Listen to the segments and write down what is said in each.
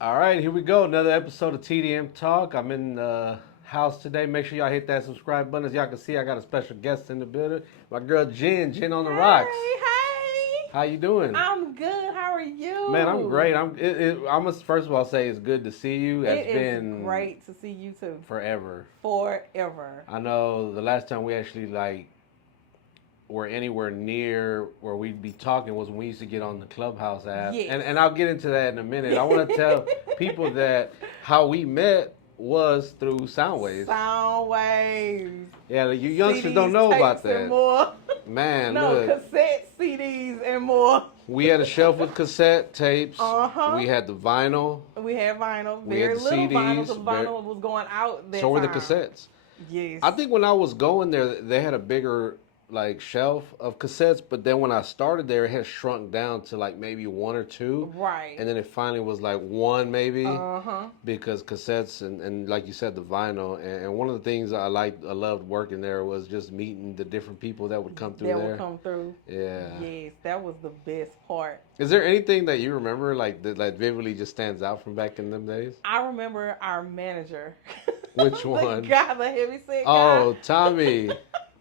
All right, here we go. Another episode of TDM Talk. I'm in the house today. Make sure y'all hit that subscribe button. As y'all can see, I got a special guest in the building. My girl Jen on the rocks. Hey, How you doing? I'm good. How are Man, I'm great. you? I must first of all say it's good to see you. It's It is been great to see you too. forever. Forever. I know the last time we actually were anywhere near where we'd be talking was when we used to get on the Clubhouse app. Yes. And I'll get into that in a minute. I want to tell people that how we met was through Soundwaves. Soundwaves. Yeah, you youngsters CDs, don't know about tapes, and that. more. Man, No, look. cassette CDs and more. We had a shelf with cassette tapes. Uh-huh. We had the vinyl. We had vinyl. We had Very the little vinyl CDs. because vinyl was going out that So were the time. cassettes. Yes. I think when I was going there, they had a bigger shelf of cassettes, but then when I started there, it had shrunk down to maybe one or two, Right. and then it finally was one maybe, Uh-huh. because cassettes and like you said, the vinyl, and one of the things I loved working there was just meeting the different people that would come through That there. would come through. Yeah. Yes, that was the best part. Is there anything that you remember that vividly just stands out from back in them days? I remember our manager. Which The one? guy, the heavy set guy. Oh, Tommy.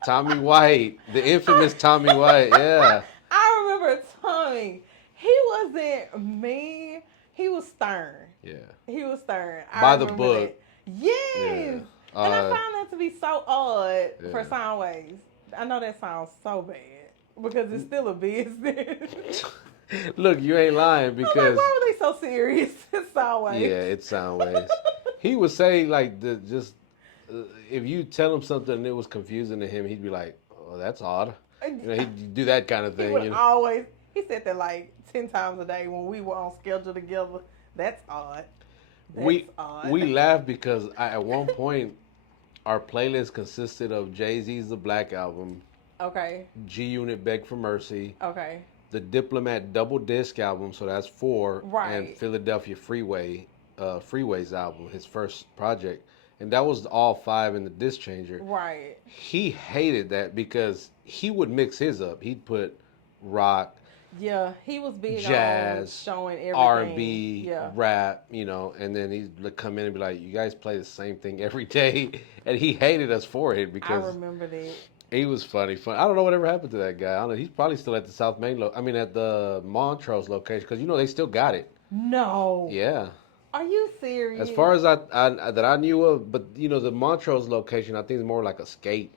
Tommy White. The infamous Tommy White. Yeah. I remember Tommy. He wasn't mean. He was stern. Yeah. He was stern. By the book. That. Yes. Yeah. And I found that to be so odd for Yeah. Soundwaves. I know that sounds so bad because it's still a business. Look, you ain't lying I'm because like, why were they so serious? It's Soundwaves. yeah, it's Soundwaves. He would say if you tell him something and it was confusing to him, he'd be like, "Oh, that's odd." He'd do that kind of He thing. would always. He said that like 10 times a day when we were on schedule together. That's odd. That's odd. We laughed because at one point our playlist consisted of Jay-Z's The Black Album, Okay. G Unit Beg for Mercy, Okay. the Diplomat double disc album, so that's 4, Right. and Philadelphia Freeway's album, his first project, and that was all 5 in the disc changer. Right. He hated that because he would mix his up. He'd put rock, Yeah, he was big jazz, on showing everything. R&B, Yeah. rap, and then he'd come in and be like, "You guys play the same thing every day," and he hated us for it I because remember that. he was funny. I don't know whatever happened to that guy. I don't know. He's probably still at the South Main at the Montrose location because they still got it. No. Yeah. Are you serious? As far as I knew of, but the Montrose location, I think is more like a skate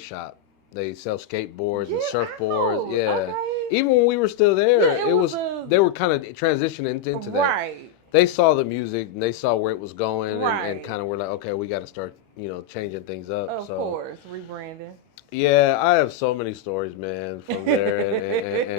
shop. They sell skateboards and surfboards. Oh, Yeah. okay. Even when we were still there, Yeah, it was they were kind of transitioning into that. Right. They saw the music and they saw where it was going, and Right. kind of were like, okay, we got to start changing things up. Of So course, rebranding. yeah, I have so many stories, man, from there,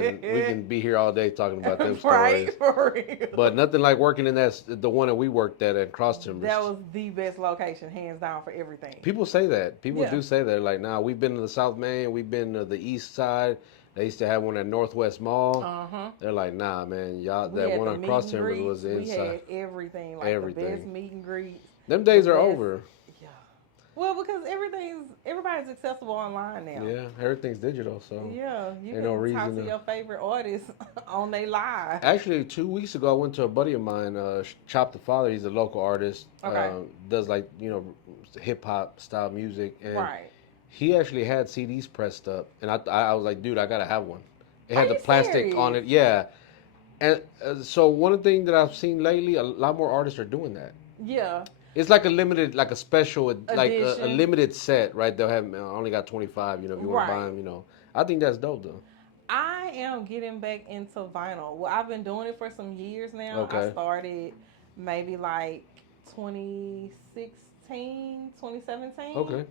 and we can be here all day talking about them stories. Right, for real. But nothing like working in the one that we worked at Cross Timbers. That was the best location, hands down, for everything. People say that. People Yeah. do say that. Like, nah, we've been to the South Main, we've been to the East Side. They used to have one at Northwest Mall. Uh-huh. They're like, nah, man, y'all. We That had one the on meet Cross and Timbers greets. was inside. We had everything, like Everything. the best meet and greets. Them days the are best- over. Yeah. Well, because everybody's accessible online now. Yeah, everything's digital, so. Yeah, you Ain't can no talk reason to to- your favorite artist on their live. Actually, 2 weeks ago, I went to a buddy of mine, Chop the Father. He's a local artist. Okay. Does hip hop style music, and Right. he actually had CDs pressed up, and I was like, dude, I gotta have one. It had Are the you plastic on serious? it, yeah. And so one thing that I've seen lately, a lot more artists are doing that. Yeah. It's like a limited, like a special, like a Edition. limited set, right? They'll have only got 25. If you want to buy Right. them, I think that's dope though. I am getting back into vinyl. Well, I've been doing it for some years now. Okay. I started maybe like 2016, 2017. Okay.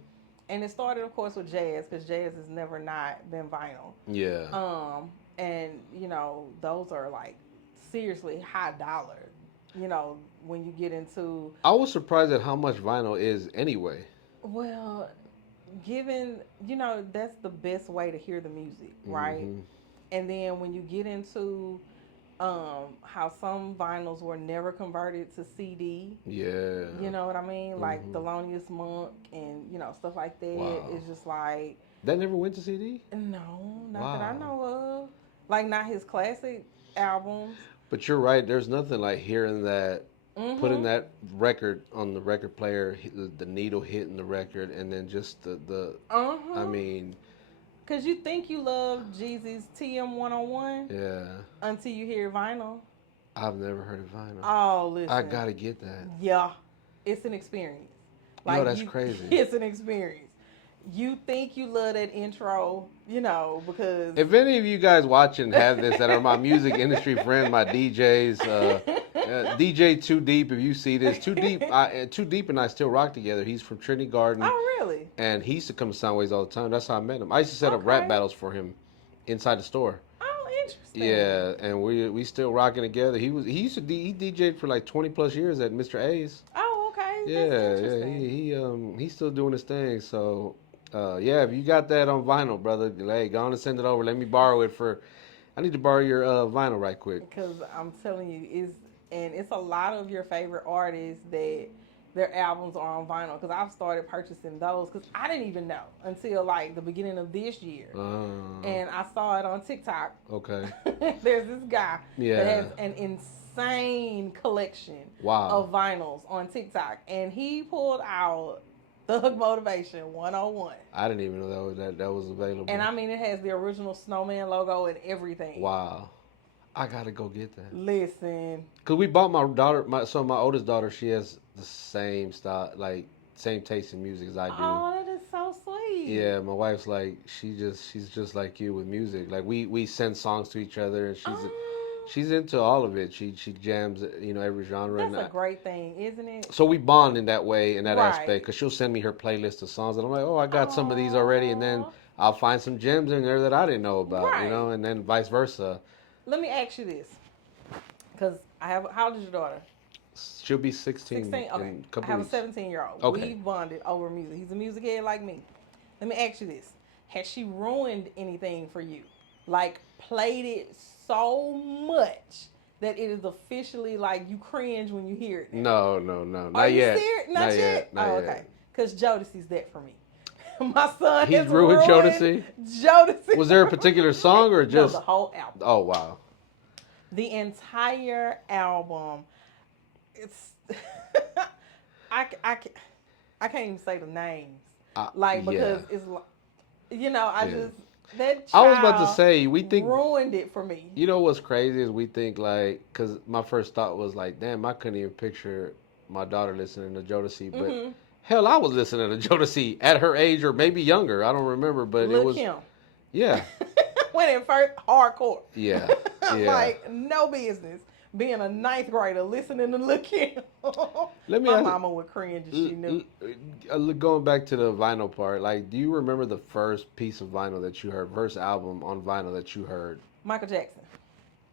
And it started, of course, with jazz because jazz has never not been vinyl. Yeah. And those are like seriously high dollar. When you get into, I was surprised at how much vinyl is anyway. well, given that's the best way to hear the music, right? Mhm. And then when you get into how some vinyls were never converted to CD. Yeah. You know what I mean? Like Mhm. Thelonious Monk and stuff like that. Wow. It's just like, That never went to CD? no, not that I Wow. know of. Like, not his classic albums. But you're right. There's nothing like hearing that, putting Mm-hmm. that record on the record player, the needle hitting the record, and then just I Uh-huh. mean, Cause you think you love Jeezy's TM 101 yeah, until you hear vinyl. I've never heard of vinyl. Oh, I listen. gotta get that. Yeah, it's an experience. Yo, Like that's you, crazy. it's an experience. You think you love that intro, because If any of you guys watching have this that are my music industry friends, my DJs, DJ Too Deep, if you see this, Too Deep and I still rock together. He's from Trinity Garden, Oh, really? and he used to come to Soundwaves all the time. That's how I met him. I used to set up rap Okay. battles for him inside the store. Oh, interesting. Yeah, and we still rocking together. He used to he DJ'd for like 20 plus years at Mr. A's. Oh, okay. That's Yeah, interesting. he's still doing his thing. So yeah, if you got that on vinyl, brother, hey, go on and send it over. Let me borrow it for. I need to borrow your vinyl right quick. Because I'm telling you, it's a lot of your favorite artists that their albums are on vinyl. Because I've started purchasing those because I didn't even know until like the beginning of this year, and I saw it on TikTok. Okay. There's this guy that Yeah. has an insane collection Wow. of vinyls on TikTok, and he pulled out Thug Motivation 101. I didn't even know that was available. And I mean, it has the original snowman logo and everything. Wow. I gotta go get that. Listen. Cause we bought my daughter, my oldest daughter. She has the same style, like same taste in music as I do. Oh, that is so sweet. Yeah, my wife's like she's just like you with music. Like we send songs to each other, and Oh, she's into all of it. She jams every genre. that's And a great thing, isn't it? so we bond in that way, in that aspect. Right. Because she'll send me her playlist of songs, and I'm like, oh, I got some of these already, and then Oh, I'll find some gems in there that I didn't know about, right. and then vice versa. Let me ask you this, because I have. How old is your daughter? She'll be 16 16. in Okay. a I couple have a weeks. 17-year-old. Okay. We bonded over music. He's a music head like me. Let me ask you this: has she ruined anything for you? Like played it so much that it is officially like you cringe when you hear it now? No, no, no, Are not you yet. serious? Not Not yet. yet? Not Oh, okay. yet. Because Jodeci's that for me. My son He's has ruined ruined Jodeci. Jodeci. Was there a particular song or No, just? the whole album. Oh wow. The entire album. It's. I, I, I can't even say the names. Like, Yeah. because it's like, I Yeah. just. That I was about to child say we think. ruined it for me. You know what's crazy is we think like, cause my first thought was like, damn, I couldn't even picture my daughter listening to Jodeci, but Mm-hmm. hell, I was listening to Jodeci at her age or maybe younger. I don't remember, but it Lil' was Kim. yeah, Went in first hardcore. yeah, yeah. Like, no business being a ninth grader listening to Lil' Kim. Let me My ask. mama would cringe if she knew. Going back to the vinyl part, like, do you remember the first piece of vinyl that you heard, first album on vinyl that you heard? Michael Jackson.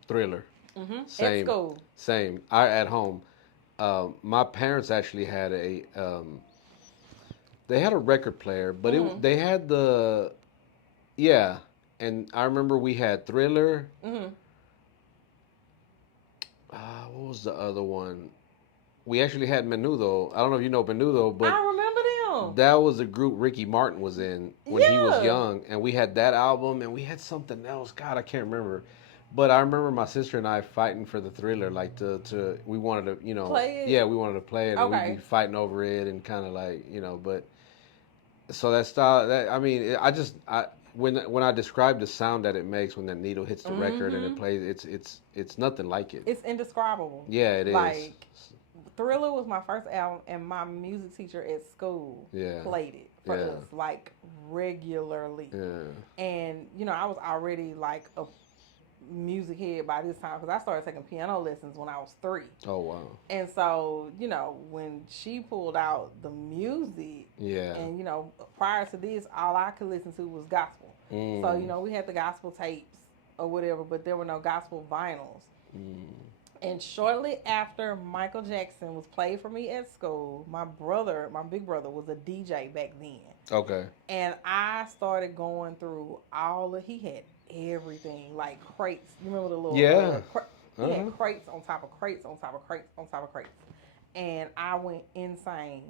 Thriller. At Same, school. same. I at home. My parents actually had they had a record player, but they had yeah, and I remember we had Thriller. Mm-hmm. What was the other one? We actually had Menudo. I don't know if you know Menudo, but I remember them. that was a group Ricky Martin was in when he was Yeah. young, and we had that album, and we had something else. God, I can't remember. But I remember my sister and I fighting for the Thriller, like to we wanted to, Play it? yeah, we wanted to play it, and Okay. we'd be fighting over it, and kind of like, but so that style, that I mean, when I describe the sound that it makes when that needle hits the record and it plays, it's nothing like it. It's indescribable. Yeah, it is. Like, Thriller was my first album, and my music teacher at school Yeah. played it for Yeah. us, like, regularly. Yeah. And, I was already, like, a music head by this time because I started taking piano lessons when I was 3. Oh wow. And so, when she pulled out the music, Yeah. and, prior to this, all I could listen to was gospel. So, we had the gospel tapes or whatever, but there were no gospel vinyls. And shortly after Michael Jackson was played for me at school, my big brother, was a DJ back then. Okay. And I started going through he had everything, like crates. You remember the little, Yeah. He had crates on top of crates on top of crates on top of crates. And I went insane.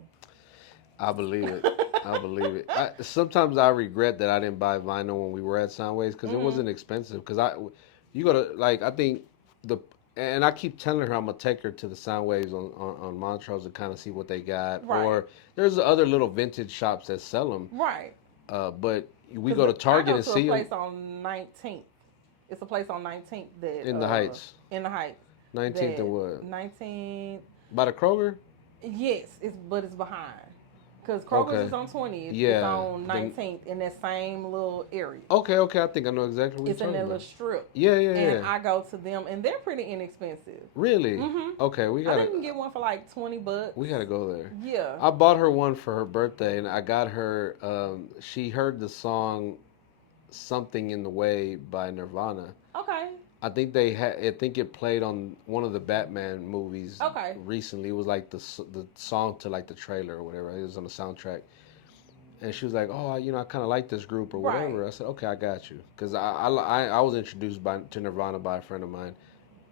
I believe it. I believe it. Sometimes I regret that I didn't buy vinyl when we were at Soundwaves because it wasn't expensive. Because you go to, like, I think and I keep telling her I'm gonna take her to the Soundwaves on Montrose to kind of see what they got. Right. Or there's other little vintage shops that sell them. Right. But we go to Target and see them. I go to a place on 19th. It's a place on 19th that In the Heights. In the Heights. 19th and what? 19th. By the Kroger? Yes, but it's behind. Because Kroger's is on 20th. Yeah. It's on 19th in that same little area. Okay. I think I know exactly what you're talking about. It's in that little strip. Yeah. And I go to them, and they're pretty inexpensive. Really? Mm-hmm. Okay, I think you can get one for like $20. We gotta go there. Yeah. I bought her one for her birthday, and I got her. She heard the song "Something in the Way" by Nirvana. Okay. I think I think it played on one of the Batman movies. Okay. Recently, it was like the song to like the trailer or whatever. It was on the soundtrack, and she was like, "Oh, I kind of like this group or whatever." Right. I said, "Okay, I got you," because I was introduced to Nirvana by a friend of mine,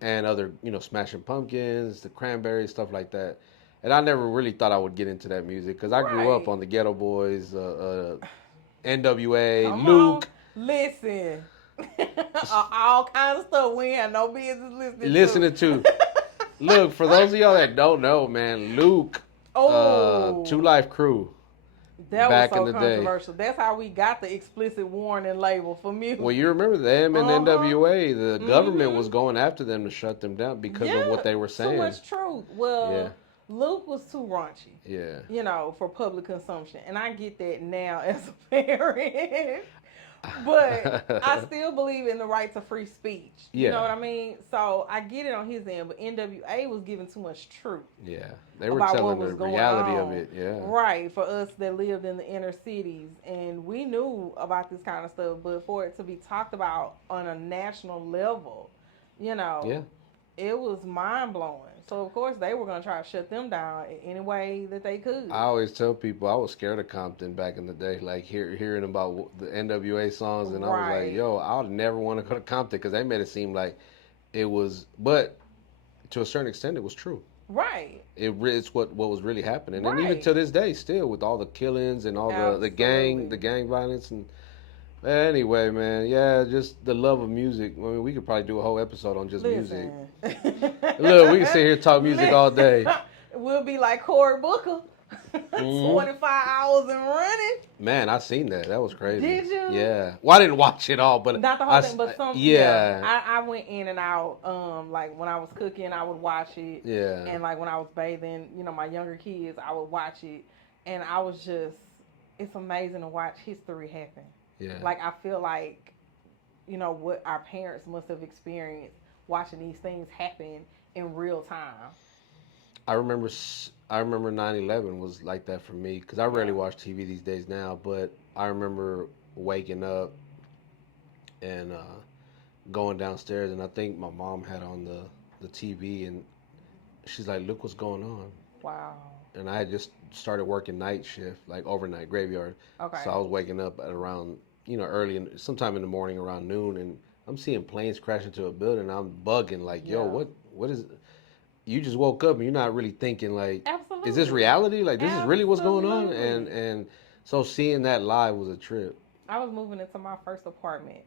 and other Smashing Pumpkins, the Cranberries, stuff like that. And I never really thought I would get into that music because I grew up on the Ghetto Boys, NWA, Come Luke. On. Listen. All kinds of stuff we ain't had no business listening to. Look, for those of y'all that don't know, man, Luke, Two Life Crew. That back was so in the controversial. That's how we got the explicit warning label for music. Well, you remember them and NWA. The government was going after them to shut them down because of what they were saying. Too much truth. Well, Luke was too raunchy. Yeah. For public consumption. And I get that now as a parent. But I still believe in the right to free speech. You know what I mean? So I get it on his end, but NWA was giving too much truth. Yeah. They were telling the reality of it. Yeah. Right. For us that lived in the inner cities. And we knew about this kind of stuff, but for it to be talked about on a national level, it was mind blowing. So of course they were going to try to shut them down any way that they could. I always tell people I was scared of Compton back in the day, like hearing about the NWA songs, and I was like, "Yo, I would never want to go to Compton," because they made it seem like it was, but to a certain extent, it was true. Right. It's what was really happening, and even to this day, still with all the killings and all the gang violence and. Anyway, man, just the love of music. I mean, we could probably do a whole episode on just music. Look, we can sit here and talk music all day. We'll be like Cory Booker, 25 hours and running. Man, I seen that. That was crazy. Did you? Yeah. Well, I didn't watch it all, but not the whole thing, but some. Yeah. I went in and out. Like when I was cooking, I would watch it. Yeah. And like when I was bathing, my younger kids, I would watch it, and I was just, it's amazing to watch history happen. Yeah. Like, I feel like, what our parents must have experienced watching these things happen in real time. I remember 9/11 was like that for me because I rarely watch TV these days now, but I remember waking up and going downstairs, and I think my mom had on the TV, and she's like, "Look what's going on." Wow. And I had just started working night shift, like overnight graveyard. Okay. So I was waking up at around, early, sometime in the morning around noon, and I'm seeing planes crash into a building. I'm bugging like, yo, what is? You just woke up and you're not really thinking like, absolutely, is this reality? Like, this is really what's going on? And so seeing that live was a trip. I was moving into my first apartment,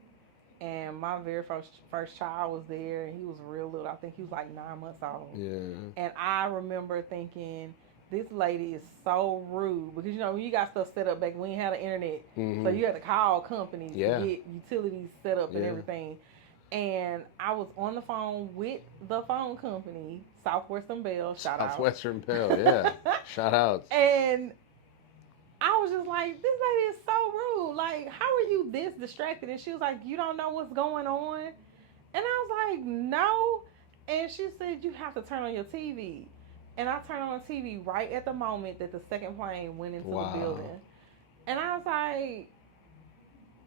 and my very first child was there, and he was real little. I think he was like 9 months old. Yeah. And I remember thinking, this lady is so rude, because when you got stuff set up back when you had the internet, so you had to call companies to get utilities set up and everything. And I was on the phone with the phone company, Southwestern Bell, shout out. Southwestern Bell, yeah. Shout outs. And I was just like, this lady is so rude. Like, how are you this distracted? And she was like, you don't know what's going on? And I was like, no. And she said, you have to turn on your TV. And I turned on the TV right at the moment that the second plane went into the building. And I was like,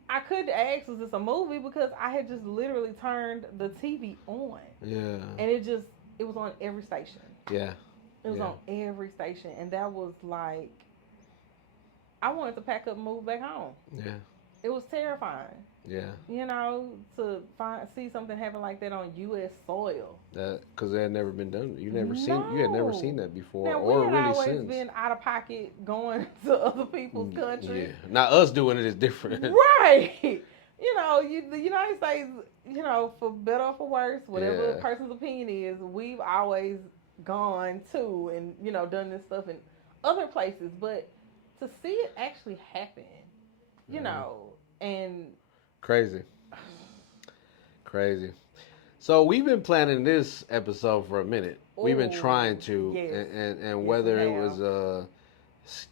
I couldn't ask, was this a movie? Because I had just literally turned the TV on. Yeah. And it was on every station. Yeah. It was on every station. And that was like, I wanted to pack up and move back home. Yeah. It was terrifying. Yeah. To see something happen like that on U.S. soil. Because it had never been done. You had never seen that before, now, or we had really always since. been out of pocket going to other people's countries. Yeah. Now us doing it is different. Right. the United States, for better or for worse, whatever the person's opinion is, we've always gone to and done this stuff in other places, but to see it actually happen, and crazy. Crazy. So we've been planning this episode for a minute. We've been trying to, yes. and whether it was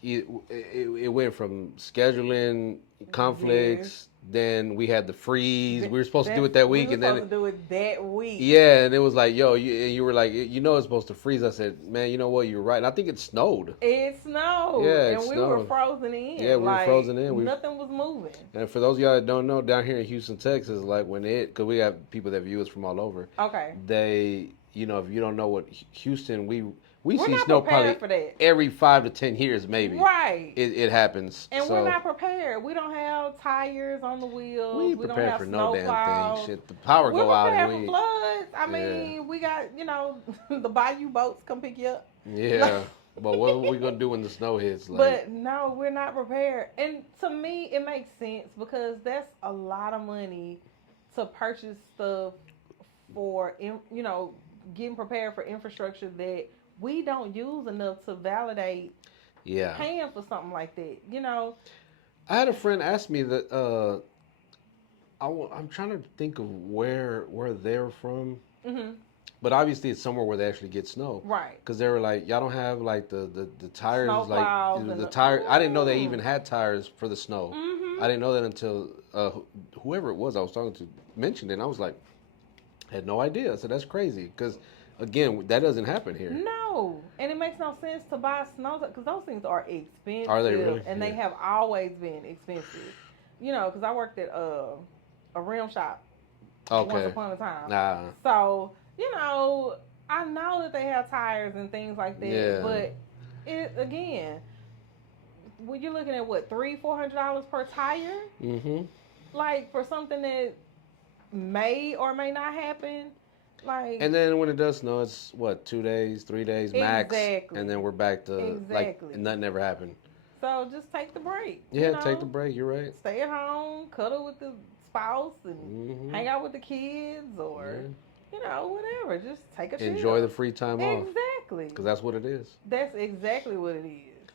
it went from scheduling conflicts. Yes. Then we had the freeze. We were supposed to do it that week, and then supposed to do it that week. Yeah, and it was like, yo, you were like, it's supposed to freeze. I said, man, you know what? You're right. And I think it snowed. It snowed. Yeah, and we were frozen in. Yeah, we were frozen in. Nothing was moving. And for those of y'all that don't know, down here in Houston, Texas, like because we have people that view us from all over. Okay. They, if you don't know what Houston, we're see snow probably every 5 to 10 years, maybe. Right. It happens. And we're not prepared. We don't have tires on the wheels. We don't prepared have for snow no damn plows. thing. Shit, the power go out. We're prepared for floods. I mean, we got, the bayou boats come pick you up. Yeah. But what are we going to do when the snow hits? But no, we're not prepared. And to me, it makes sense because that's a lot of money to purchase stuff for, getting prepared for infrastructure that we don't use enough to validate paying for something like that, I had a friend ask me that I'm trying to think of where they're from. Mm-hmm. But obviously it's somewhere where they actually get snow. Right. Because they were like, y'all don't have like the tires. Snow plows the tire. I didn't know they even had tires for the snow. Mm-hmm. I didn't know that until whoever it was I was talking to mentioned it. And I was like, I had no idea. So that's crazy. Because again, that doesn't happen here. No. And it makes no sense to buy snow because those things are expensive. Are they really? And they have always been expensive. Because I worked at a rim shop once upon a time. So, I know that they have tires and things like that. Yeah. But again, when you're looking at what, $300-$400 per tire? Mm-hmm. Like for something that may or may not happen. And then when it does snow, it's what, 2 days, 3 days max. Exactly. And then we're back to like nothing ever happened. So just take the break. Yeah, take the break. You're right. Stay at home, cuddle with the spouse, and hang out with the kids, or whatever. Just take a chill. Enjoy the free time off. Exactly. Because that's what it is. That's exactly what it is.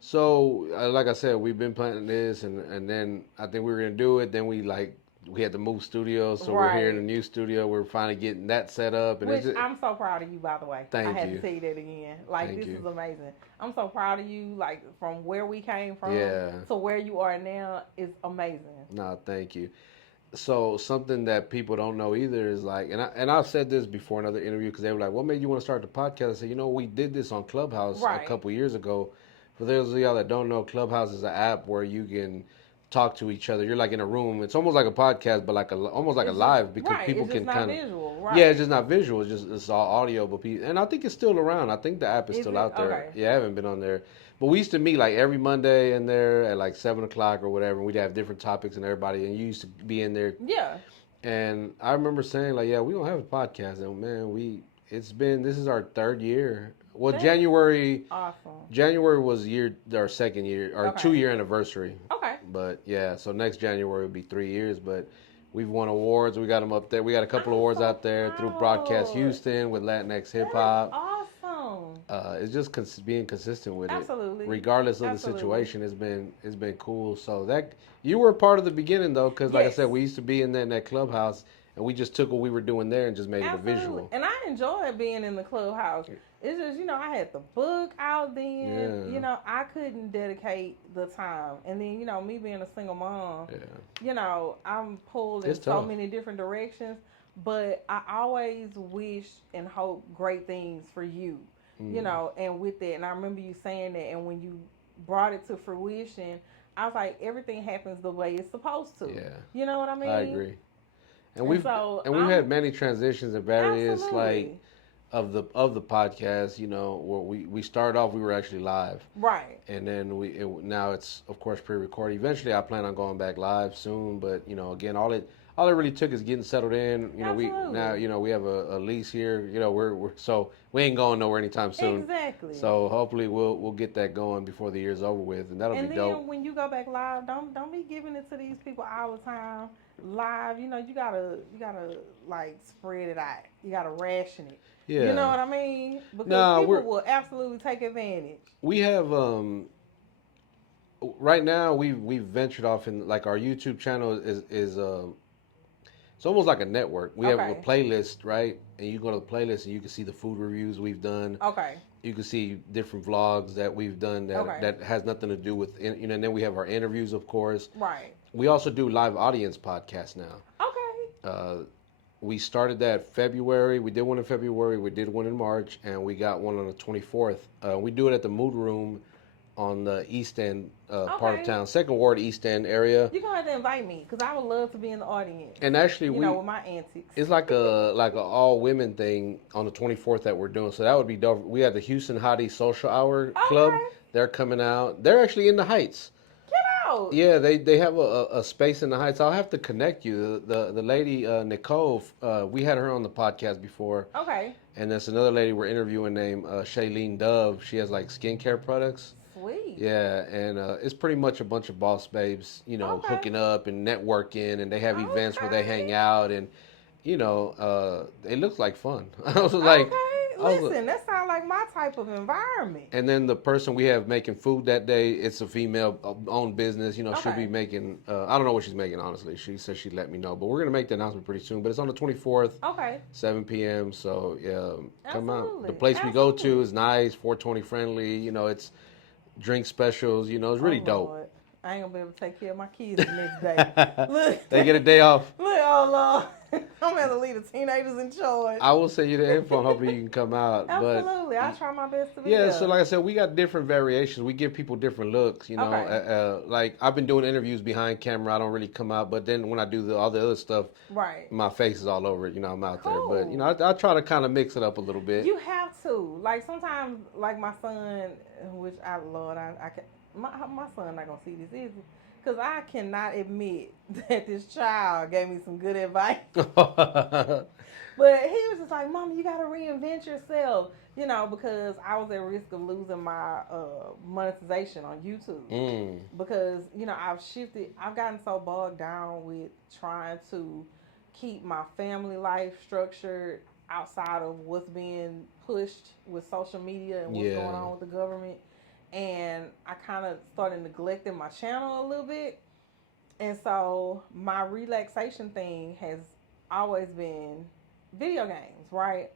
So, like I said, we've been planning this, and then I think we were gonna do it. Then we had to move studios, so we're here in a new studio. We're finally getting that set up. And I'm so proud of you, by the way. Thank you. I had to say that again. This is amazing. I'm so proud of you. From where we came from to where you are now is amazing. No, thank you. So something that people don't know either is and I've said this before in another interview because they were like, what made you want to start the podcast? I said, we did this on Clubhouse a couple years ago. For those of y'all that don't know, Clubhouse is an app where you can talk to each other. You're like in a room. It's almost like a podcast, but almost like a live because people can kind of visual. Right. Yeah, it's just not visual. It's all audio. But and I think it's still around. I think the app is still out there. Okay. Yeah, I haven't been on there. But we used to meet every Monday in there at 7:00 or whatever. And we'd have different topics and everybody. And you used to be in there. Yeah. And I remember saying we don't have a podcast. And man, this is our 3rd year. Well, That's January. Awesome. January was our 2nd year, our 2-year anniversary. Okay. But yeah, so next January will be 3 years. But we've won awards. We got them up there. We got a couple awards out there through Broadcast Houston with Latinx hip hop. Awesome. It's just being consistent with Absolutely. it, regardless of the situation. It's been cool. So that you were part of the beginning though, because like I said, we used to be in that clubhouse, and we just took what we were doing there and just made it a visual. And I enjoyed being in the clubhouse. It's just, I had the book out then. Yeah. I couldn't dedicate the time. And then, me being a single mom, I'm pulled in so many different directions. But I always wish and hope great things for you, and with that. And I remember you saying that. And when you brought it to fruition, I was like, everything happens the way it's supposed to. Yeah. You know what I mean? I agree. And we've had many transitions and various of the podcast, where we started off, we were actually live. Right. And then now it's of course pre-recorded. Eventually I plan on going back live soon, but again, all all it really took is getting settled in. Absolutely. We have a lease here. We're so we ain't going nowhere anytime soon. Exactly. So hopefully we'll get that going before the year's over with, and that'll be And dope. then when you go back live, don't be giving it to these people all the time. Live, you gotta like spread it out. You gotta ration it. You know Yeah. what I mean? Because Nah, people will absolutely take advantage. we have right now we've ventured off in like our YouTube channel is it's almost like a network. We have a Okay. playlist, right? And you go to the playlist and you can see the food reviews we've done. Okay. You can see different vlogs that we've done Okay. that has nothing to do with and then we have our interviews, of course. Right. We also do live audience podcasts now. Okay. Uh, we started that February. We did one in February. We did one in March, and we got one on the 24th. We do it at the Mood Room on the East End part of Okay. town, Second Ward East End area. You're gonna have to invite me because I would love to be in the audience. And actually, With my antics. it's like a all women thing on the 24th that we're doing. So that would be dope. We have the Houston Hottie Social Hour Club. Okay. They're coming out. They're actually in the Heights. Get out. Yeah, they have a space in the Heights. I'll have to connect you. The lady Nicole, we had her on the podcast before. Okay. And there's another lady we're interviewing named Shailene Dove. She has like skincare products. Sweet. Yeah, and it's pretty much a bunch of boss babes, Okay. hooking up and networking, and they have events where they Okay. hang out, and it looks like fun. Okay. I was Listen, that sounds like my type of environment. and then the person we have making food that day, it's a female-owned business. She'll Okay. be making. I don't know what she's making, honestly. She said she'd let me know, but we're gonna make the announcement pretty soon. But it's on the 24th. Okay. 7 p.m. So yeah, come out. Absolutely. The place we go to Absolutely. is nice, 420 friendly. It's drink specials. It's really Oh, dope. Lord. I ain't gonna be able to take care of my kids the next day. Look. They get a day off. Look, oh Lord. I'm gonna have to leave the teenagers in charge. I will send you the info and hopefully you can come out. Absolutely. I'll try my best to be Yeah, there. so like I said, we got different variations. We give people different looks, Okay. like I've been doing interviews behind camera. I don't really come out, but then when I do all the other stuff, Right. my face is all over it. I'm out there. Cool. But I try to kind of mix it up a little bit. You have to. Like sometimes, like my son, which I can. My son not gonna see this, is he? Because I cannot admit that this child gave me some good advice. But he was just like, Mama, you got to reinvent yourself, because I was at risk of losing my monetization on YouTube. Because, I've gotten so bogged down with trying to keep my family life structured outside of what's being pushed with social media and what's going on with the government. And I kind of started neglecting my channel a little bit. And so my relaxation thing has always been video games, right?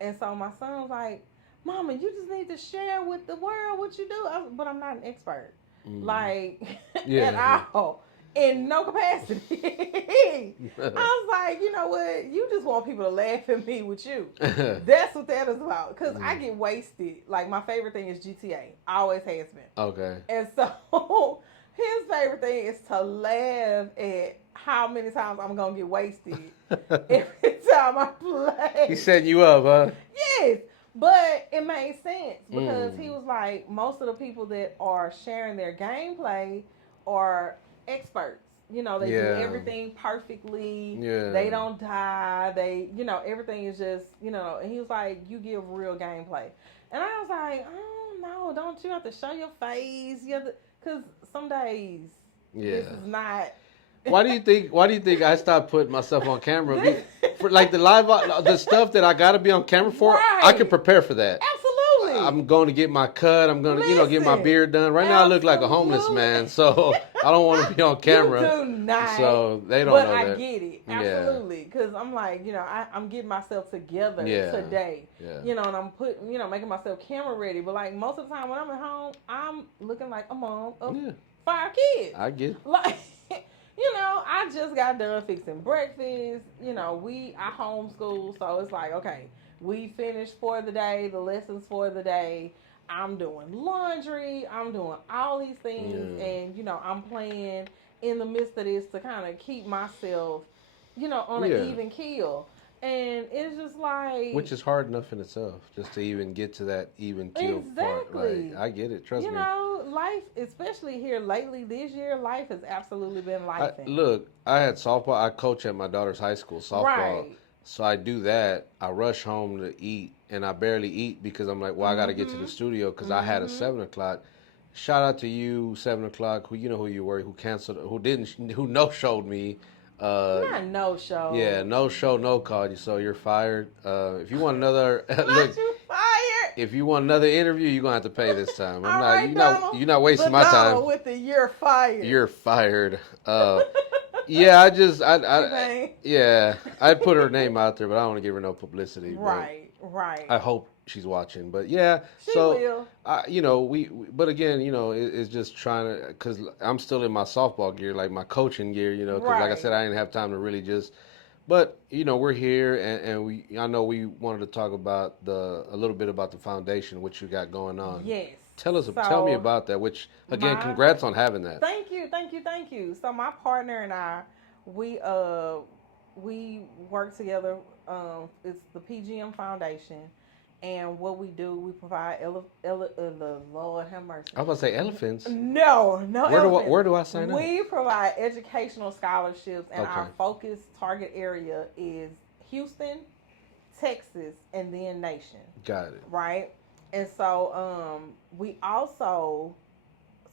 And so my son was like, Mama, you just need to share with the world what you do. But I'm not an expert. Like, at all. In no capacity. I was like, you know what? You just want people to laugh at me with you. That's what that is about. Because I get wasted. Like, my favorite thing is GTA. Always has been. Okay. And so, his favorite thing is to laugh at how many times I'm going to get wasted every time I play. He's setting you up, huh? Yes. But it made sense because he was like, most of the people that are sharing their gameplay are experts. They do everything perfectly. Yeah. They don't die. Everything is just, and he was like, you give real gameplay. And I was like, oh, no, don't you have to show your face? Because some days, this is not. Why do you think I stopped putting myself on camera? For like the stuff that I got to be on camera for, Right. I can prepare for that. Absolutely. I'm going to get my cut. I'm going to, get my beard done. Right now I look like a homeless man, so I don't want to be on camera. You do not. So they don't but know that. I get it. Absolutely. Because I'm like, I'm getting myself together today. Yeah. And I'm making myself camera ready. But like most of the time when I'm at home, I'm looking like a mom of 5 kids. I get it. Like, I just got done fixing breakfast. I homeschool. So it's like, okay, we finished for the day, the lessons for the day. I'm doing laundry. I'm doing all these things. And, I'm playing in the midst of this to kind of keep myself, on an even keel. And it's just like... Which is hard enough in itself, just to even get to that even keel part. Like, I get it, trust me. life, especially here lately this year, life has absolutely been life. Look, I had softball. I coach at my daughter's high school softball. Right. So I do that. I rush home to eat, and I barely eat because I'm like, well, I got to get to the studio because I had a 7 o'clock. Shout out to you, 7 o'clock. Who you know who you were? Who canceled? Who didn't? Who no showed me? Not no Yeah, show. no show, no call. So you're fired. If you want another Not look, you fired. if you want another interview, you're gonna have to pay this time. I'm All not. right, Donald. You're not wasting But my time. Donald with the you're fired. You're fired. Yeah, T-Pain. yeah, I'd put her name out there, but I don't want to give her no publicity. Right, right. I hope she's watching. But yeah, She so will. but again, it's just trying to, because I'm still in my softball gear, like my coaching gear, because like I said, I didn't have time to really just. But we're here, and I know we wanted to talk about a little bit about the foundation, what you got going on. Yes. Tell me about that. Which again, congrats on having that. Thank you, thank you, thank you. So my partner and I, we work together. It's the PGM Foundation, and what we do, we provide the Lord have mercy. I was about to say elephants. No, elephants. Where do I sign up? We provide educational scholarships, and our focus target area is Houston, Texas, and then nation. Got it. Right. And so we also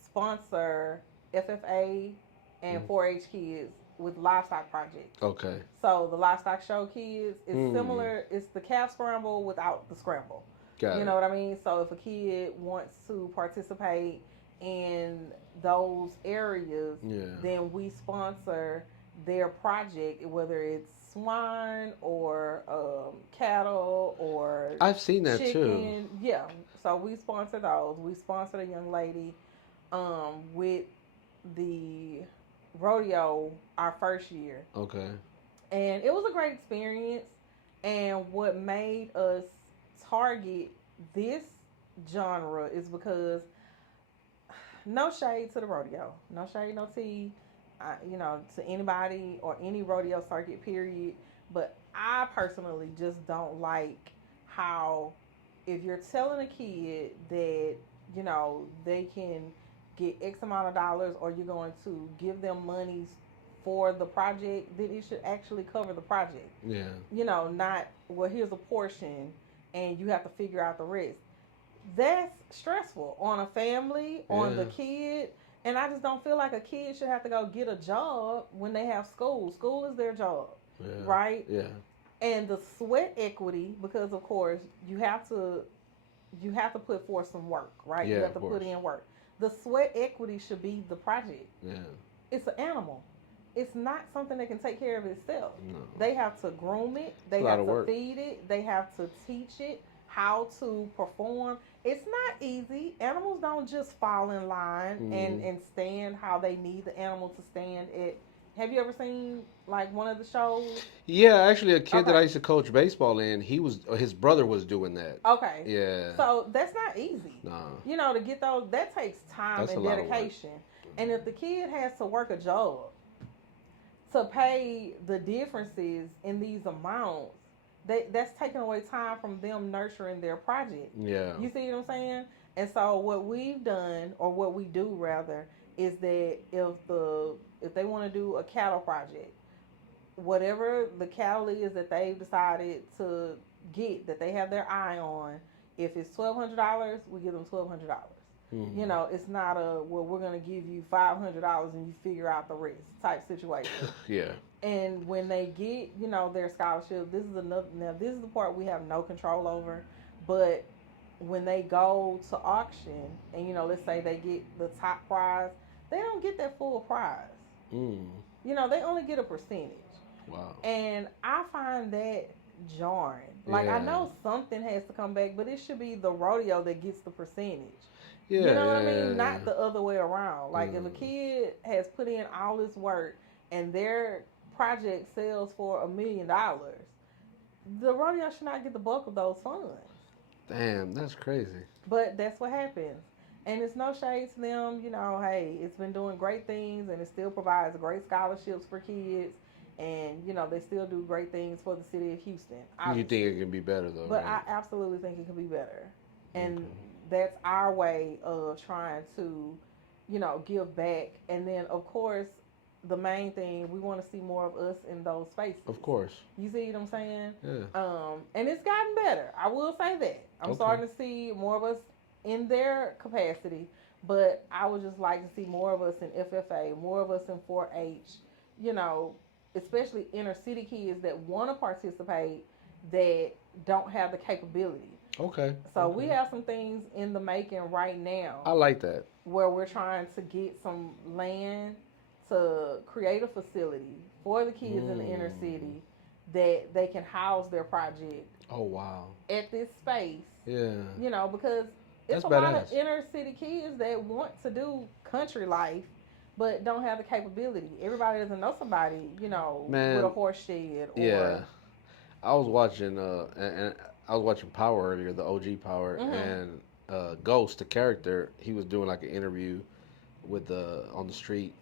sponsor FFA and 4-H kids with livestock projects. Okay. So the livestock show kids is similar. It's the calf scramble without the scramble. Got you know what I mean? So if a kid wants to participate in those areas, then we sponsor their project, whether it's swine or cattle or I've seen that chicken. too. Yeah. So we sponsor those. We sponsored a young lady with the rodeo our first year. Okay. And it was a great experience. And what made us target this genre is because no shade to the rodeo, no shade, no tea, to anybody or any rodeo circuit, period. But I personally just don't like how if you're telling a kid that, they can get X amount of dollars or you're going to give them monies for the project, then it should actually cover the project. Yeah. Not, well, here's a portion and you have to figure out the rest. That's stressful on a family, on the kid. And I just don't feel like a kid should have to go get a job when they have school. School is their job, right? Yeah. And the sweat equity, because of course you have to put forth some work, right? Yeah, you have to put in work. The sweat equity should be the project. Yeah. It's an animal. It's not something that can take care of itself. No. They have to groom it. They have to feed it. They have to teach it how to perform. It's not easy. Animals don't just fall in line and stand how they need the animal to stand at. Have you ever seen like one of the shows? Yeah, actually, a kid that I used to coach baseball in, his brother was doing that. Okay. Yeah. So that's not easy. No. To get those, that takes time and dedication. And if the kid has to work a job to pay the differences in these amounts, that's taking away time from them nurturing their project. Yeah. You see what I'm saying? And so what we've done, or what we do rather, is that if they want to do a cattle project, whatever the cattle is that they've decided to get, that they have their eye on, if it's $1,200, we give them $1,200. It's not we're going to give you $500 and you figure out the rest type situation. Yeah. And when they get, their scholarship, this is the part we have no control over. But when they go to auction and, let's say they get the top prize, they don't get that full prize. They only get a percentage. Wow. And I find that jarring. Like, I know something has to come back, but it should be the rodeo that gets the percentage. Yeah, you know what I mean? Not the other way around. Like, if a kid has put in all this work and their project sells for $1 million, the rodeo should not get the bulk of those funds. Damn, that's crazy. But that's what happens. And it's no shade to them. Hey, it's been doing great things and it still provides great scholarships for kids. And, they still do great things for the city of Houston. Obviously. You think it can be better, though? But right? I absolutely think it could be better. And that's our way of trying to, give back. And then, of course, the main thing, we want to see more of us in those spaces. Of course. You see what I'm saying? Yeah. And it's gotten better. I will say that. I'm starting to see more of us in their capacity, but I would just like to see more of us in FFA, more of us in 4-H, especially inner city kids that want to participate that don't have the capability. Okay. So we have some things in the making right now. I like that. Where we're trying to get some land to create a facility for the kids in the inner city that they can house their project. Oh, wow. At this space. Yeah. Because it's a lot of inner city kids that want to do country life but don't have the capability. Everybody doesn't know somebody, Man, with a horse shed. Yeah. I was watching and I was watching Power earlier, the OG Power, and Ghost, the character, he was doing like an interview with on the street,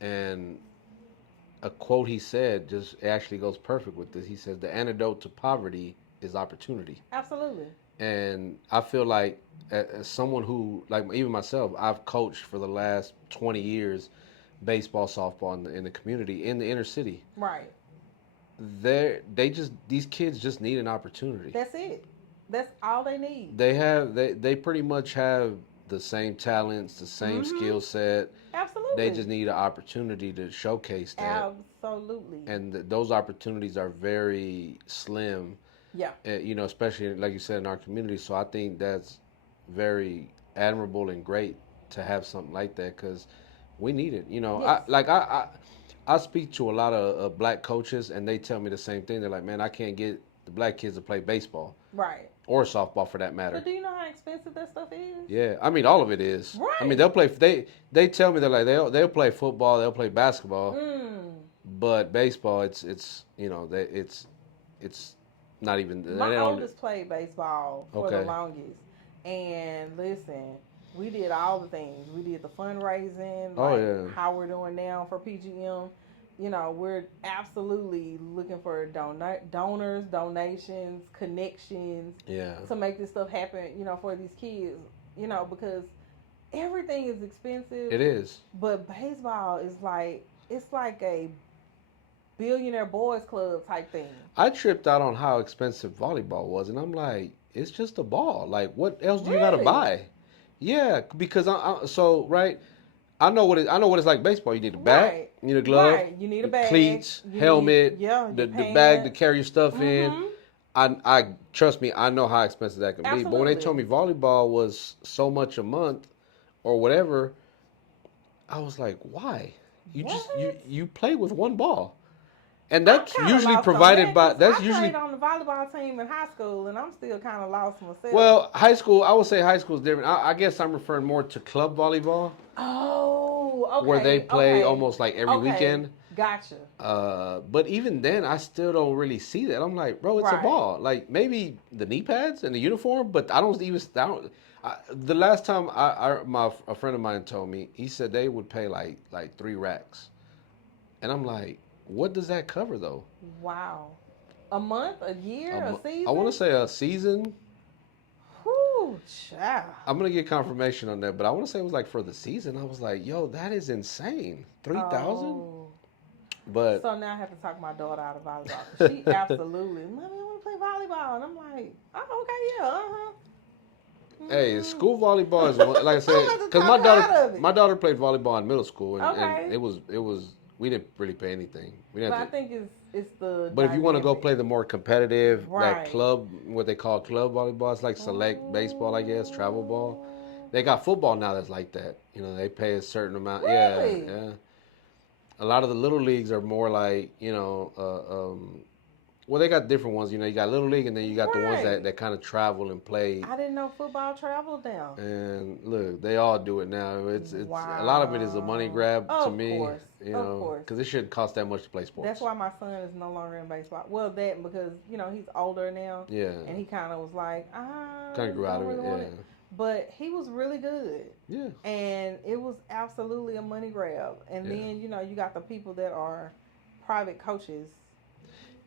and a quote he said just actually goes perfect with this. He says the antidote to poverty is opportunity. Absolutely. And I feel like as someone who, like even myself, I've coached for the last 20 years baseball, softball in the community, in the inner city. Right. These kids just need an opportunity. That's it. That's all they need. They pretty much have the same talents, the same skill set. Absolutely. They just need an opportunity to showcase that. Absolutely. And those opportunities are very slim. Yeah. Especially like you said in our community. So I think that's very admirable and great to have something like that because we need it. Yes. I speak to a lot of black coaches and they tell me the same thing. They're like, man, I can't get the black kids to play baseball. Right. Or softball for that matter. But do you know how expensive that stuff is? Yeah, I mean all of it is. Right. I mean they'll play. They tell me they'll play football, they'll play basketball, but baseball it's not even. My oldest played baseball for the longest, and listen, we did all the things. We did the fundraising, how we're doing now for PGM. We're absolutely looking for donors, donations, connections to make this stuff happen, for these kids, because everything is expensive. It is. But baseball is it's like a billionaire boys club type thing. I tripped out on how expensive volleyball was, and I'm like, it's just a ball. Like, what else do you got to buy? Yeah, because I know what it's like baseball. You need a bat, you need a glove, you need a bag, cleats, helmet, the bag to carry your stuff in. I trust me, I know how expensive that can be. But when they told me volleyball was so much a month or whatever, I was like, why? You play with one ball. And that's usually provided by. I played on the volleyball team in high school, and I'm still kind of lost myself. Well, high school, I would say high school is different. I guess I'm referring more to club volleyball. Oh, okay. Where they play almost like every weekend. Gotcha. But even then, I still don't really see that. I'm like, bro, it's a ball. Like maybe the knee pads and the uniform, but I don't even. The last time a friend of mine told me, he said they would pay like 3 racks, and I'm like. What does that cover, though? Wow. A month? A year? A season? I want to say a season. Whew, child. I'm going to get confirmation on that, but I want to say it was like for the season. I was like, yo, that is insane. 3,000? Oh. But so now I have to talk my daughter out of volleyball. She absolutely, Mommy, I want to play volleyball. And I'm like, oh, okay, yeah, uh-huh. Hey, school volleyball is, like I said, because my daughter played volleyball in middle school, and it was. We didn't really pay anything. I think it's the. But if you want to go play the more competitive, that club, what they call club volleyball, it's like select baseball, I guess, travel ball. They got football now that's like that. They pay a certain amount. Really? Yeah. A lot of the little leagues are more like, well, they got different ones. You got Little League, and then you got the ones that kind of travel and play. I didn't know football traveled now. And look, they all do it now. It's a lot of it is a money grab to me. Of course. Because it shouldn't cost that much to play sports. That's why my son is no longer in baseball. Well, because he's older now. Yeah. And he kind of was like, kind of grew out of it. Yeah. But he was really good. Yeah. And it was absolutely a money grab. And then you got the people that are private coaches.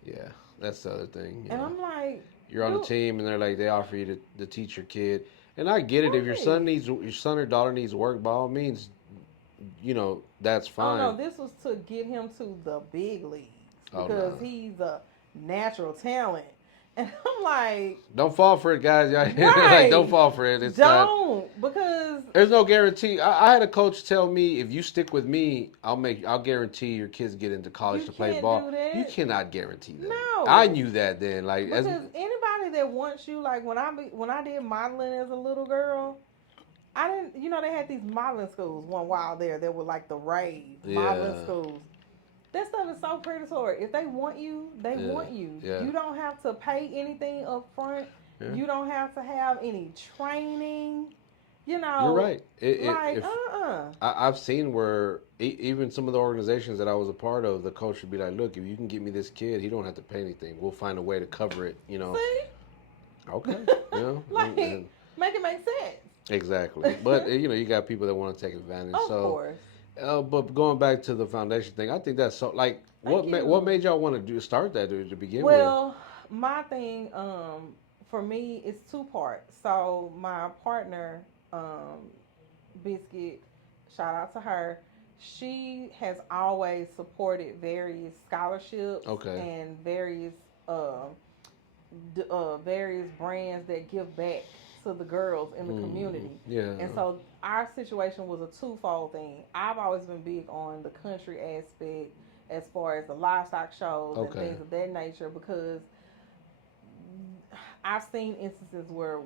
Yeah. That's the other thing. And I'm like, you're on the team, and they're like they offer you to teach your kid. And I get it. If Right. your son or daughter needs work, by all means, that's Oh fine. no, this was to get him to the big leagues Oh because no. he's a natural talent. And I'm like, Don't fall for it, guys. Like, don't right. fall for it. It's not. Don't because There's no guarantee. I had a coach tell me, if you stick with me, I'll guarantee your kids get into college you to play can't ball. do You that. cannot guarantee that. I No. knew that then. Like as Because anybody that wants you, like when I did modeling as a little girl, I didn't, they had these modeling schools one while there. They were like the rave modeling yeah, schools. That stuff is so predatory. If they want you, they yeah, want you. yeah, You don't have to pay anything up front. yeah. You don't have to have any training. You You're know, right. like If uh. I've seen where even some of the organizations that I was a part of, the coach would be like, "Look, if you can get me this kid, he don't have to pay anything. We'll find a way to cover it." See, Okay. And like make it make exactly. sense. But you got people that want to take advantage. Of So, course. but going back to the foundation thing, I think that's so. Like, Thank what you. made y'all want to start that to begin with? Well, my thing, for me, is two parts. So my partner, Biscuit, shout out to her. She has always supported various scholarships Okay. and various brands that give back to the girls in the community. Yeah. And so our situation was a twofold thing. I've always been big on the country aspect as far as the livestock shows and Okay. things of that nature because I've seen instances where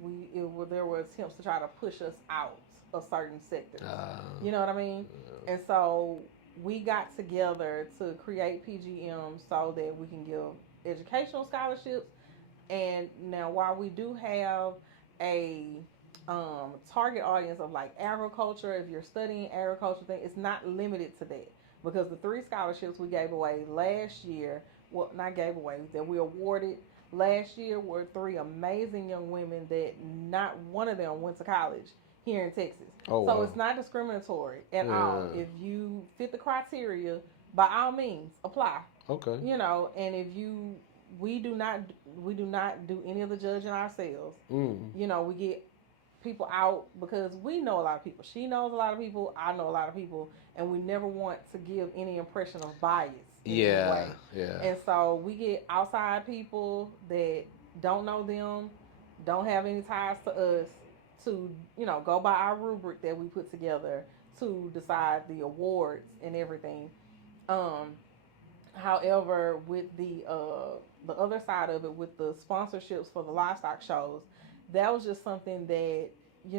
where there were attempts to try to push us out of certain sectors. Uh, You know what I mean? And so we got together to create PGM so that we can give educational scholarships. And now, while we do have a target audience of like agriculture, if you're studying agriculture thing, it's not limited to that because the three scholarships we gave away last year, well, not gave away, that we awarded last year were three amazing young women that not one of them went to college here in Texas. oh So wow. it's not discriminatory at all. Yeah. If you fit the criteria, by all means, apply. Okay. And if you we do not do any of the judging ourselves. Mm. We get people out because we know a lot of people. She knows a lot of people. I know a lot of people, and we never want to give any impression of bias in any Yeah. way. Yeah. And so we get outside people that don't know them, don't have any ties to us, to go by our rubric that we put together to decide the awards and everything. Um, However, with the other side of it, with the sponsorships for the livestock shows, that was just something that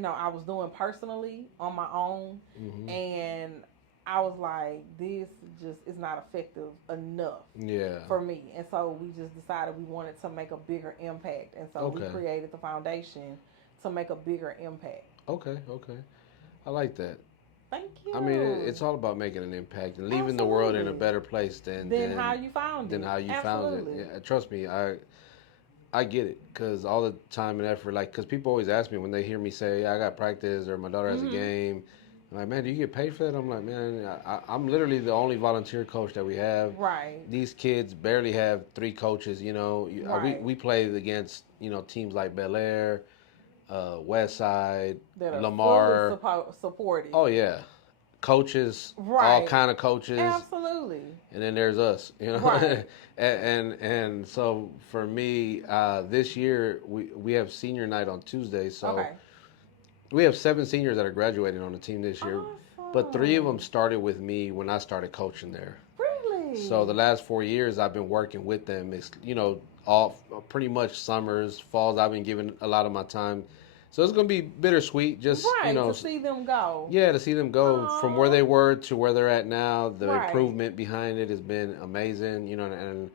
I was doing personally on my own, Mm-hmm. and I was like, this just is not effective enough Yeah. for me, and so we just decided we wanted to make a bigger impact, and so we Okay. created the foundation to make a bigger impact. Okay. Okay. I like that. Thank I mean, you. it's all about making an impact and leaving the world in a Absolutely. better place Then how you found than it? how you found it. Absolutely. Yeah, trust me, I get it because all the time and effort, like, because people always ask me when they hear me say, yeah, I got practice or my daughter has a Mhm. game. I'm like, man, do you get paid for that? I'm like, man, I'm literally the only volunteer coach that we have. Right. These kids barely have three coaches. Right. We played against teams like Bel Air, West Side, That are fully Lamar. supported. Oh yeah, coaches, all Right. kind of coaches, Absolutely. and then there's us, Right. and so for me, this year we have senior night on Tuesday, so Okay. we have 7 seniors that are graduating on the team this year, but three of them Awesome. started with me when I started coaching there. So the Really? last 4 years I've been working with them. It's all pretty much summers, falls. I've been giving a lot of my time, so it's gonna be bittersweet. Just Right. To see them go. yeah, to see them go from where they Oh. were to where they're at now, the Right. improvement behind it has been amazing. And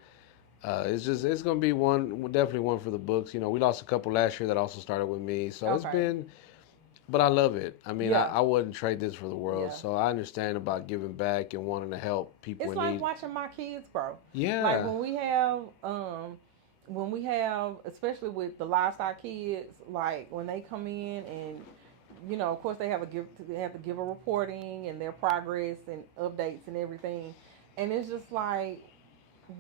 it's gonna be definitely one for the books. We lost a couple last year that also started with me, so it's Okay. been. But I love it. I mean, Yeah. I wouldn't trade this for the world. Yeah. So I understand about giving back and wanting to help people It's in like need. watching my kids grow. Like Yeah. when we have especially with the livestock kids, like when they come in and of course they have to give a reporting and their progress and updates and everything. And it's just like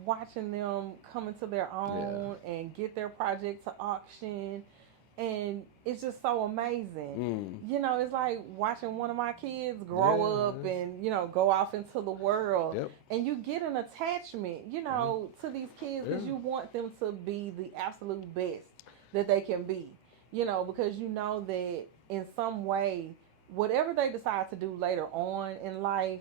watching them come into their own and get their project to auction, and it's just so amazing. You know, it's like watching one of my kids grow up and, you know, go off into the world. Yep. And you get an attachment, you know, to these kids because you want them to be the absolute best that they can be, you know, because you know that in some way, whatever they decide to do later on in life,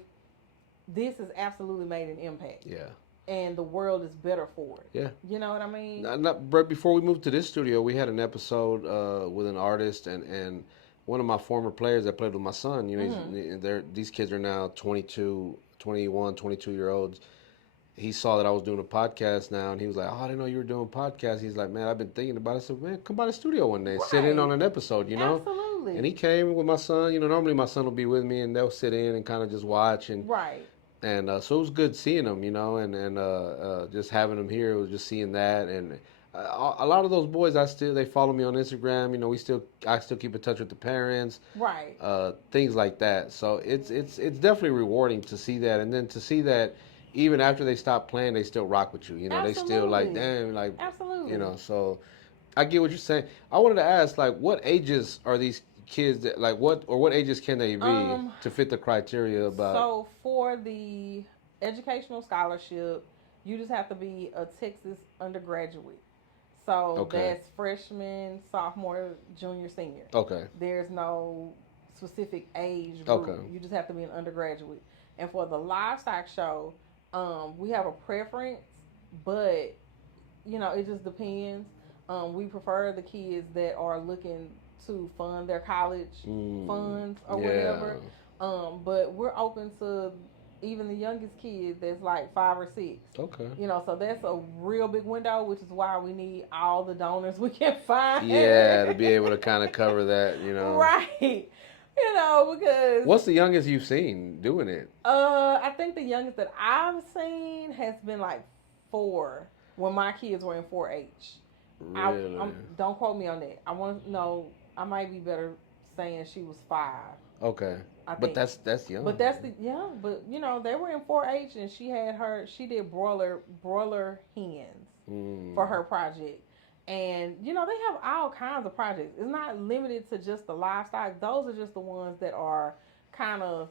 this has absolutely made an impact. Yeah. And the world is better for it. Yeah. You know what I mean? Right before we moved to this studio, we had an episode with an artist and one of my former players that played with my son. You know, these kids are now 22, 21, 22-year olds. He saw that I was doing a podcast now, and he was like, "Oh, I didn't know you were doing podcasts." He's like, "Man, I've been thinking about it." I said, "Man, come by the studio one day, sit in on an episode, you know." Absolutely. And he came with my son. You know, normally my son will be with me, and they'll sit in and kind of just watch. And so it was good seeing them, you know, and just having them here. It was just seeing that, and a lot of those boys, they follow me on Instagram. You know, I still keep in touch with the parents, things like that. So it's definitely rewarding to see that, and then to see that even after they stop playing, they still rock with you. You know, they still like, damn, like, you know. So I get what you're saying. I wanted to ask, like, what ages are these kids that, like, what ages can they be to fit the criteria about? So for the educational scholarship, you just have to be a Texas undergraduate. So that's freshman, sophomore, junior, senior. Okay. There's no specific age group. Okay. You just have to be an undergraduate. And for the livestock show, we have a preference, but you know, it just depends. We prefer the kids that are looking to fund their college funds or whatever. But we're open to even the youngest kid that's like 5 or 6. Okay. You know, so that's a real big window, which is why we need all the donors we can find. Yeah, to be able to kind of cover that, you know. Right. You know, because what's the youngest you've seen doing it? I think the youngest that I've seen has been like 4 when my kids were in 4-H. Really? Don't quote me on that. I want to know. I might be better saying she was 5. Okay. But that's young. But that's but you know, they were in 4-H and she did broiler hens for her project. And you know, they have all kinds of projects. It's not limited to just the livestock. Those are just the ones that are kind of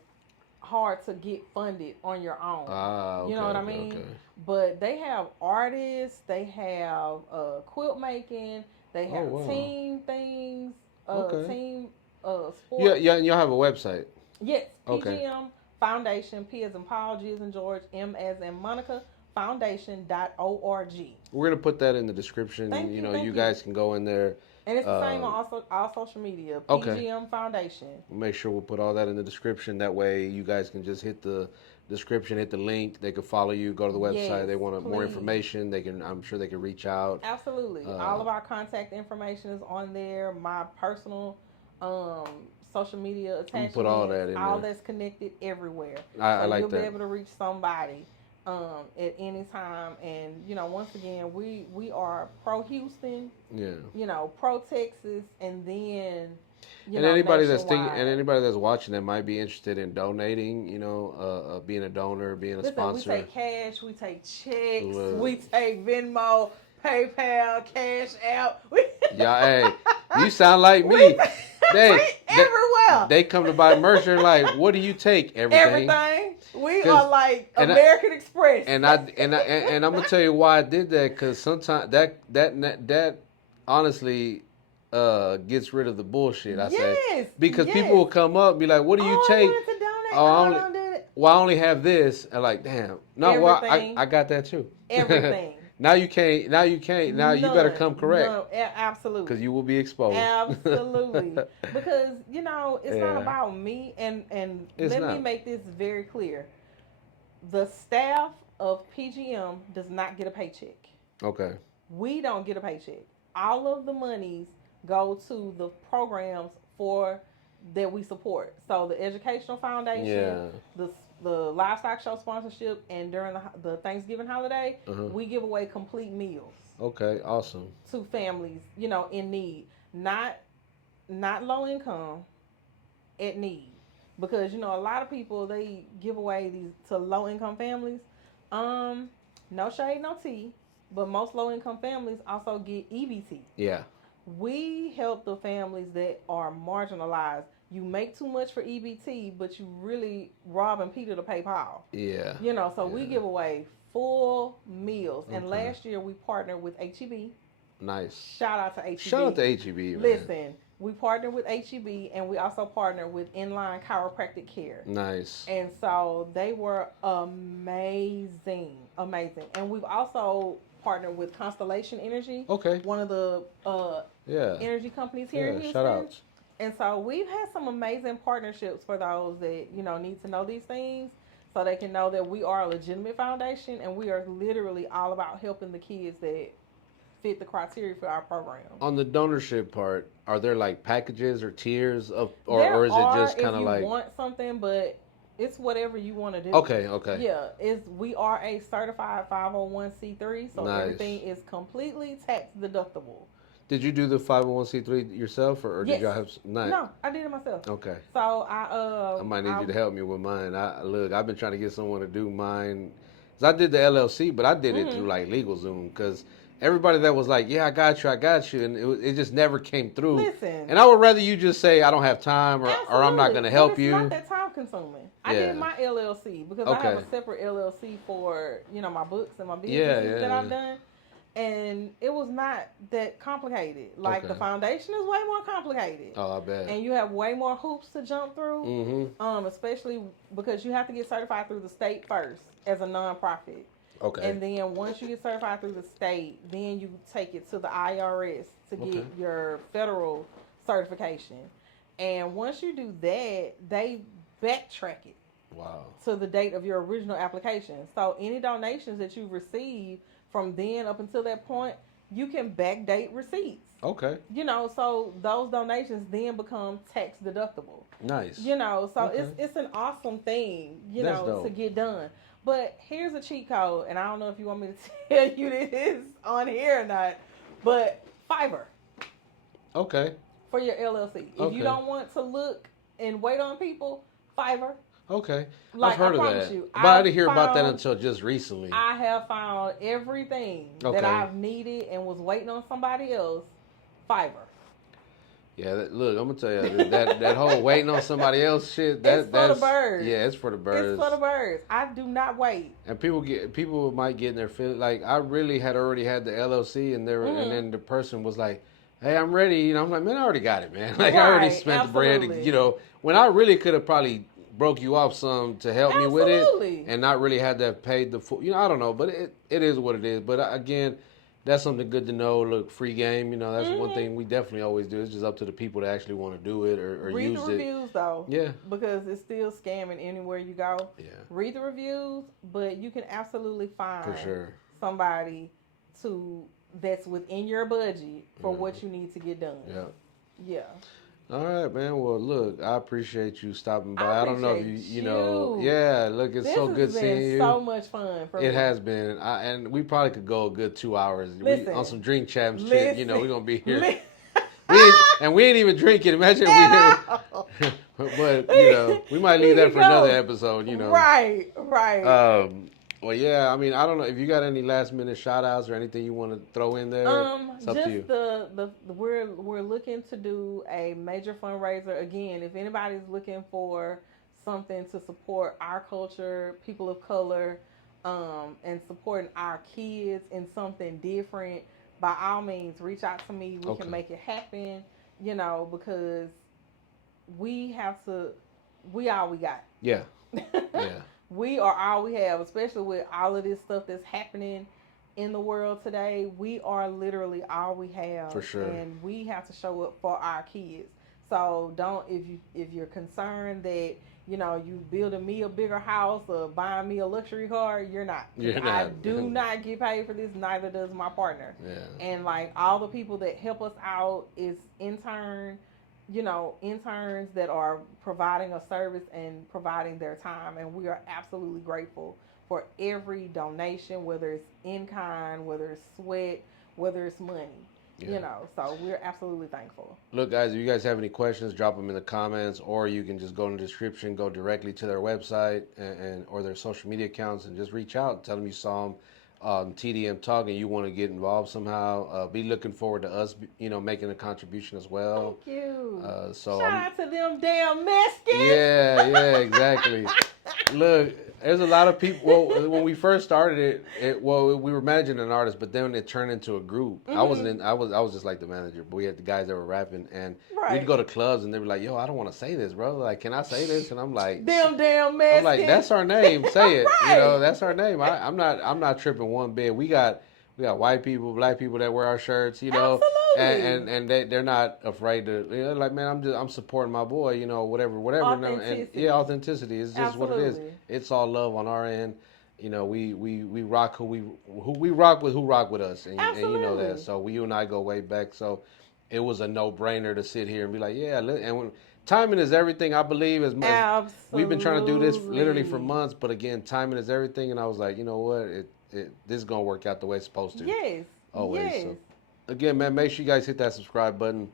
hard to get funded on your own. Okay, you know what I mean? Okay. But they have artists, they have quilt making, they have team things, team sports. Yeah, you'll have a website. Yes, PGM Foundation, P as in Paul, G as in George, M as in Monica, foundation.org. We're going to put that in the description. You guys can go in there. And it's the same on all social media, PGM Foundation. We'll make sure we'll put all that in the description. That way you guys can just hit the description, hit the link. They can follow you, go to the website. They want more information. I'm sure they can reach out. Absolutely. All of our contact information is on there. My personal social media attachments. Put all that in all there. that's connected everywhere. I like you'll that. Be able to reach somebody at any time. And you know, once again, we are pro Houston. Yeah. You know, pro Texas, and then. Anybody that's watching that might be interested in donating, you know, being a donor, being a sponsor. We take cash, we take checks, we take Venmo, PayPal, Cash App. Yeah, hey, you sound like me. Everywhere. They come to buy merch. They're like, "What do you take?" Everything. We are like American Express. And I'm gonna tell you why I did that, because sometimes that honestly gets rid of the bullshit. I say, because people will come up and be like, "What do you take?" I only have this. And like, damn, no, well, I got that too. Everything. Now you can't. Now you better come correct. No, absolutely. Because you will be exposed. Absolutely. Because, you know, it's not about me. And let me make this very clear. The staff of PGM does not get a paycheck. Okay. We don't get a paycheck. All of the monies go to the programs that we support. So the Educational Foundation, the livestock show sponsorship, and during the Thanksgiving holiday, we give away complete meals. Okay, awesome. To families, you know, in need, not low income, at need, because you know a lot of people, they give away these to low income families. no shade, no tea, but most low income families also get EBT. Yeah. We help the families that are marginalized. You make too much for EBT, but you really robbing Peter to pay Paul. Yeah. So we Yeah. give away full meals. And Okay. last year we partnered with HEB. Nice. Shout out to HEB. Shout out to HEB, man. Listen, we partnered with HEB and we also partnered with Inline Chiropractic Care. Nice. And so they were amazing. Amazing. And we've also partnered with Constellation Energy. Okay. One of the energy companies here in Houston. Shout outs. And so we've had some amazing partnerships for those that, need to know these things so they can know that we are a legitimate foundation and we are literally all about helping the kids that fit the criteria for our program. On the donorship part, are there like packages or tiers of, or is it just kind of like? If you want something, but it's whatever you want to do. Okay. Yeah, we are a certified 501c3, so everything is completely tax deductible. Did you do the 501c3 yourself, or yes. did y'all have? No, I did it myself. Okay. So I might need you to help me with mine. I've been trying to get someone to do mine. Cause I did the LLC, but I did it through like LegalZoom because everybody that was like, yeah, I got you, and it just never came through. Listen. And I would rather you just say I don't have time, or I'm not going to help you. It's not that time consuming. I did my LLC because I have a separate LLC for my books and my businesses that I've done. And it was not that complicated. Like the foundation is way more complicated. Oh, I bet. And you have way more hoops to jump through. Mm-hmm. Especially because you have to get certified through the state first as a nonprofit. Okay. And then once you get certified through the state, then you take it to the IRS to get your federal certification. And once you do that, they backtrack it. Wow. To the date of your original application. So any donations that you receive from then up until that point, you can backdate receipts. Okay. So those donations then become tax deductible. Nice. So it's an awesome thing, to get done. But here's a cheat code, and I don't know if you want me to tell you this on here or not, but Fiverr. Okay. For your LLC. If you don't want to look and wait on people, Fiverr. Okay. Like, I've heard of that. But I didn't hear about that until just recently. I have found everything that I've needed and was waiting on somebody else, Fiverr. Yeah, look, I'm gonna tell you that whole waiting on somebody else shit. That's for the birds. Yeah, it's for the birds. It's for the birds. I do not wait. And people might get in their feelings. Like I really had already had the LLC, and and then the person was like, "Hey, I'm ready." I'm like, "Man, I already got it, man. Like I already spent the bread." When I really could have probably broke you off some to help me with it, and not really had to have paid the full. I don't know, but it is what it is. But again, that's something good to know. Look, free game. That's one thing we definitely always do. It's just up to the people that actually want to do it or read use it. Read the reviews though. Yeah. Because it's still scamming anywhere you go. Yeah. Read the reviews, but you can absolutely find for sure somebody that's within your budget for what you need to get done. Yeah. Yeah. All right, man. Well, look, I appreciate you stopping by. I don't know if you know. Yeah, look, it's so good seeing you. So much fun for me. It has been. And we probably could go a good 2 hours. On some drink champs shit. We're going to be here. We ain't even drinking. Imagine but, we might leave that for another episode, Right. Well, yeah, I mean, I don't know if you got any last minute shout outs or anything you want to throw in there. It's up to you. We're looking to do a major fundraiser again. If anybody's looking for something to support our culture, people of color, and supporting our kids in something different, by all means, reach out to me. We can make it happen. Because we all we got. Yeah. Yeah. We are all we have, especially with all of this stuff that's happening in the world today. We are literally all we have. For sure. And we have to show up for our kids. So if you're concerned that, you building me a bigger house or buying me a luxury car, you're not. I do not get paid for this, neither does my partner. Yeah. And like all the people that help us out is interns that are providing a service and providing their time. And we are absolutely grateful for every donation, whether it's in kind, whether it's sweat, whether it's money. So we're absolutely thankful. Look, guys, if you guys have any questions, drop them in the comments, or you can just go in the description, go directly to their website or their social media accounts and just reach out, tell them you saw them TDM Talk and you want to get involved somehow, be looking forward to us, making a contribution as well. Thank you. So Shout out to them damn Mexicans. Yeah, exactly. Look, there's a lot of people. Well, when we first started we were managing an artist, but then it turned into a group. I wasn't in. I was just like the manager, but we had the guys that were rapping, and we'd go to clubs, and they were like, "Yo, I don't want to say this, bro. Like, can I say this?" And I'm like, "Them damn Mexicans." I'm like, "That's our name. Say it. Right. That's our name." I'm not tripping one bit. We got white people, black people that wear our shirts, Absolutely. and they're not afraid to, like, man, I'm supporting my boy, whatever. Authenticity. And authenticity is just what it is. Absolutely. It's all love on our end. We rock who we rock with us, and you know that. So you and I go way back. So it was a no brainer to sit here and be like, yeah, and when timing is everything, I believe. As much we've been trying to do this literally for months, but again, timing is everything. And I was like, you know what, this is gonna work out the way it's supposed to. Yes. Always. Yes. So, again, man, make sure you guys hit that subscribe button.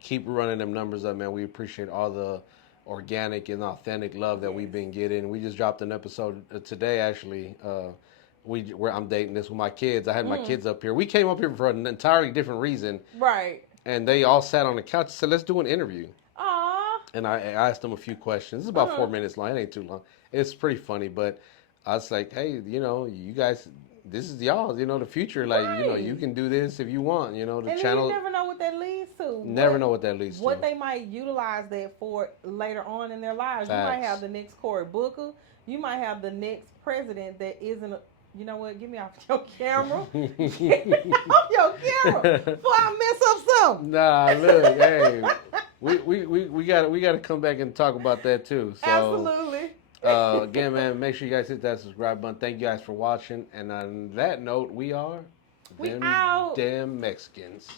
Keep running them numbers up, man. We appreciate all the organic and authentic love that we've been getting. We just dropped an episode today, actually. I'm dating this with my kids. I had my kids up here. We came up here for an entirely different reason. Right. And they all sat on the couch and said, let's do an interview. Aww. And I asked them a few questions. It's about 4 minutes long. It ain't too long. It's pretty funny, but I was like, hey, you guys, this is y'all, the future. Like, you can do this if you want, the and channel. You never know what that leads to. Never know what that leads to. What they might utilize that for later on in their lives. Facts. You might have the next Cory Booker. You might have the next president that isn't you know what? Get me off your camera. Get me off your camera before I mess up something. Nah, look, hey, we got to come back and talk about that too. So, absolutely. Again, man, make sure you guys hit that subscribe button. Thank you guys for watching. And on that note, we out. Damn Mexicans.